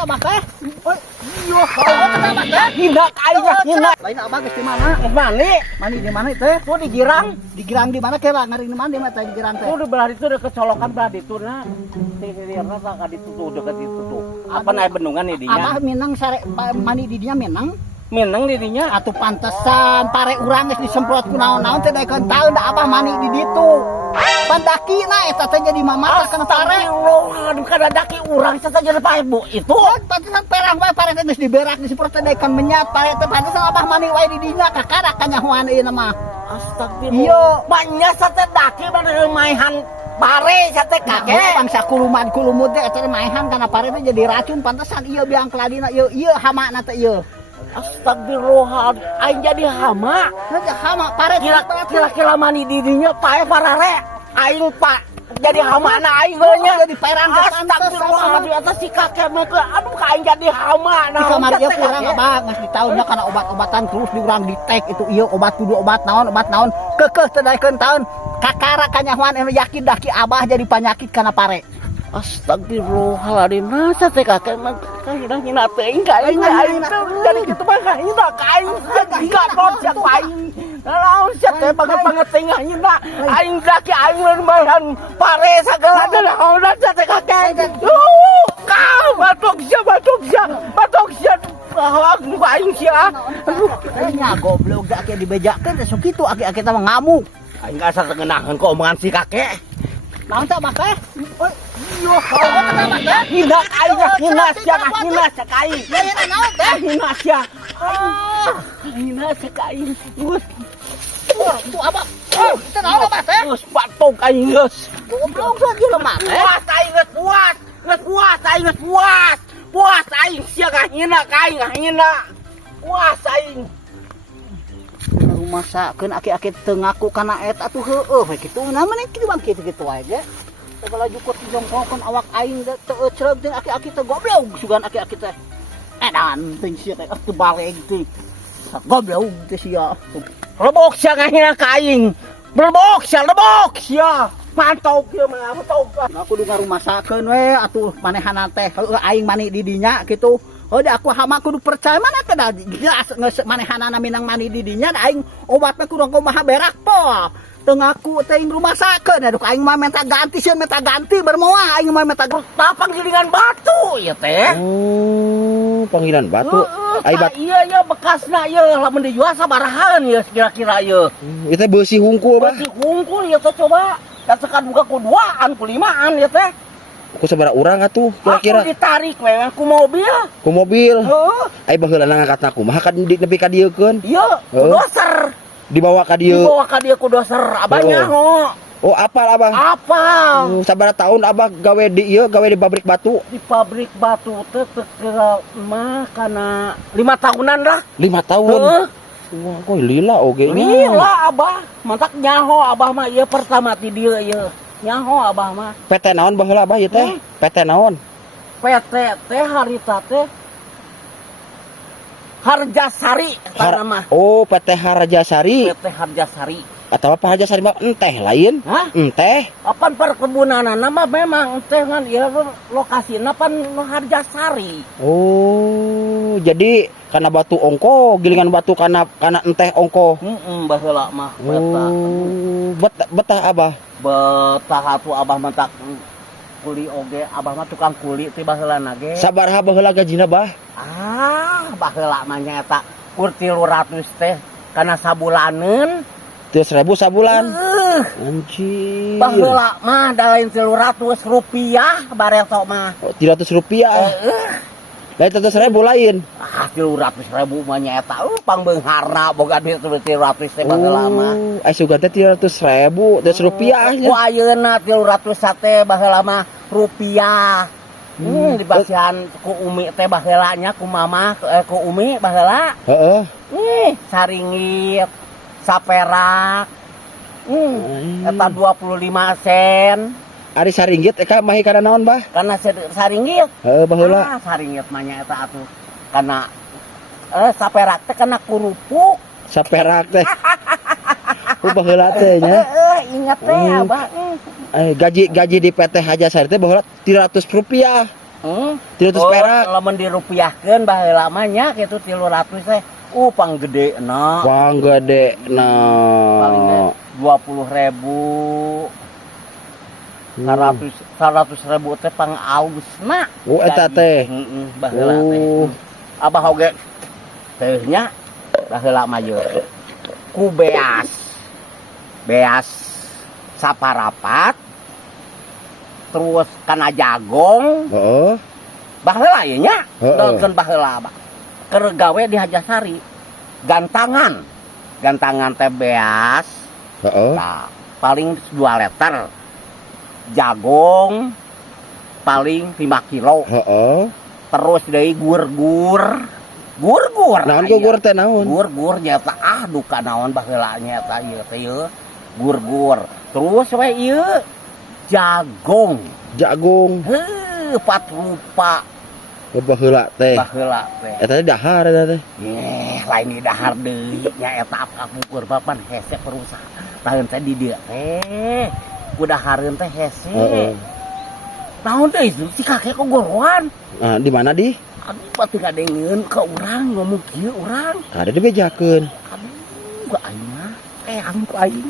Maka, iya, hindak aja, hindak. Lain abang di mana? Mani di mana itu? Tuh di Girang di mana kira ngari di mana di mana di Girang teh? Tuh di belah itu udah kecolokan belah itu nah. Tirna tak ditutup dekat itu tuh. Apa naik bendungan nih dinya? Abah minang sare mani di dinya minang. Minang dirinya. Atuh pantesan pare urang geus disemprot ku naon-naon teh daekeun tahu da abah mani di ditu. Pandakina eta teh jadi mamata kana pare. Aduh kada daki urang saja jadi pae bu itu. Pantesan perang wae pare teh geus diberak disemprot teh daekeun menyat pare teh pantesan abah mani wae di dinya kakara kanyahoan ieu mah. Astagfirullah. Iya, banyak sate daki bade maihan pare sate kakek. Bangsa kulumut teh eta maehan kana pare teh jadi racun pantesan ieu biang keladina ieu hamana teh ieu. Astagfirullah, aing jadi hama. Hama pare Kira-kira mani dirinya pae parare. Aing pak jadi hama na aing nya. Jadi perang ke Astagfirullah, di atas si kakek mah aduh ka aing jadi hama. Di kamar ieu kurang abah geus ditaunnya kana obat-obatan terus diurang di tek itu ieu obat kudu obat naon keukeuh teh daekeun taun kakara kanyahoan anu yakin daki abah jadi panyakit kana pare. Astagfirullahaladzim, masa teh kakek mah kahina hina teuing ka aing jadi kitu mah kahina ka aing enggak nonjak aing. Naon sia teh banget tengah hina aing daki aing lembaran pare sagala naon sia teh kakek. Batuk sia. Aku aing sia. Aduh, nya goblok da ake dibejakeun teh sok kitu ake teh mah ngamuk. Aing gak asa tengenaheun ku omongan si kakek. Naon teh mah teh? Iya, Hina aing hina sia aing. Lain naon teh? Hina sia. Hina sia aing. Geus. Itu apa? Itu naon apa teh? Geus batuk aing geus. Goblok saja lemah teh. Puas aing geus puas. Geus puas aing geus puas. Puas aing sia ka hina ka aing hina. Puas aing. Rumah sakeun aki-aki teu ngaku kana eta atuh heueuh we kitu. Nah mending kitu bang kitu wae ge. Segala jukut dijongkongkeun awak aing teu ecreup jeung aki-aki teh goblok sugan aki-aki teh. Edan teuing sia teh teu baleg teh. Goblok teh sia. Lebok sia ka hina ka aing. Lebok sia. Mantau kieu mah mantau. Aku kudu ngarumah sakeun we atuh manehana teh heueuh aing mani di dinya kitu. Da aku hama kudu percaya mana teh da jelas geus manehanana minang mani di dinya da aing obatna kudu kumaha berak po. Teu ngaku teh rumah sakeun aduh aing mah minta ganti sieun minta ganti bermoal aing mah minta panggilingan batu ya teh. Oh, panggilan batu. Ai batu. Iya bekasna ieu lamun dijual sabarahan ya kira-kira ieu. Itu beusi hungkul bah. Beusi hungkul ya teh coba. Dan sekan buka ku 2an ku 5an ya teh. Ku sabaraha urang atuh kira-kira? Aku ditarik we ku mobil. Ku mobil. Heeh. Ai baheula ngangkatna kumaha ka nepi ka dieukeun? Iya, ku doser. Dibawa ka dieu. Dibawa ka dieu ku doser. Abah nyaho. Oh, apal Abah? Apal. Sabaraha tahun Abah gawe di ieu, gawe di pabrik batu? Di pabrik batu teh mah kana 5 tahunan lah. 5 tahun. Heeh. Wah, kok lila oge nya. Lila Abah, mantak nyaho Abah mah ieu pertama ti dieu ieu. Nyaho Abah mah. PT naon baheula Abah ieu teh? PT naon? PT teh harita teh Harjasari eta mah. Oh, PT Harjasari. PT Harjasari. Atawa Pak Harjasari mah enteh lain? Hah? Enteh. Apan perkebunanana mah memang teh ngan ieu lokasina pan Harjasari. Oh, jadi karena batu ongko, gilingan batu karena enteh ongko. Baheula mah eta. Oh, betah Abah. Betah atuh Abah mentak kuli oge, Abah mah tukang kuli ti baheulana ge. Sabaraha baheula gajina, Bah? Baheula mah nya eta kur 300 teh kana sabulaneun. 300.000 sabulan. Anjir. Baheula mah da lain 300 rupiah bareto mah. Oh, 300 rupiah. Lain 300.000 lain. 300.000 mah nya eta pangbeungharna boga duit 300 teh baheula mah. Ai sugan teh 300.000, 300 rupiah nya. Ku ayeuna 300 teh baheula mah rupiah. Dibasihan ku Umi teh baheula nya ku Mama ku Umi baheula. Heeh. Saringgit, saperak. Eta 25 sen. Ari saringgit eka mahi kana naon, Bah? Kana saringgit. Heeh, baheula. Saringgit mah nya eta atuh. Kana saperak teh kana kurupuk. Saperak teh. Baheula teh nya. Ingat teh Abah. Gaji di PT Harjasari teh baheula 300 rupiah. 300 perak. Lamun dirupiahkeun baheula mah nya kitu 300 teh. Pang gede na. Pang gede na. Paling 20.000. 100.000 teh pang ausna. Oh eta teh. Heeh, baheula teh. Abah oge teh nya baheula mah yeuh. Ku beas saparapat terus kana jagong Heeh. baheula ieu nya Heeh. dolkeun baheula Abah. Keur gawe di Hajasari gantangan teh beas. Heeh. Nah, paling 2 liter. Jagong paling 5 kilo. Heeh. Terus deui gur-gur. Naon gugur teh naon? Gur nyaeta duka naon baheula nyaeta ieu teh yeuh. Gur. Terus we ieu jagung. Jagung. 4 rupa Baheula teh. baheula teh. Eta teh dahar eta teh. Lain di dahar deui nya eta kapukur papan hese perusahaan. Taheun teh di dieu teh. Kudahareun teh hese. Heeh. Naon teh itu si kakek kok goroan? Ah, di mana di? Aduh, pati ngadengeun ka urang ngomong kieu urang. Ada dibejakeun. Aduh, aing mah. Aing ku aing.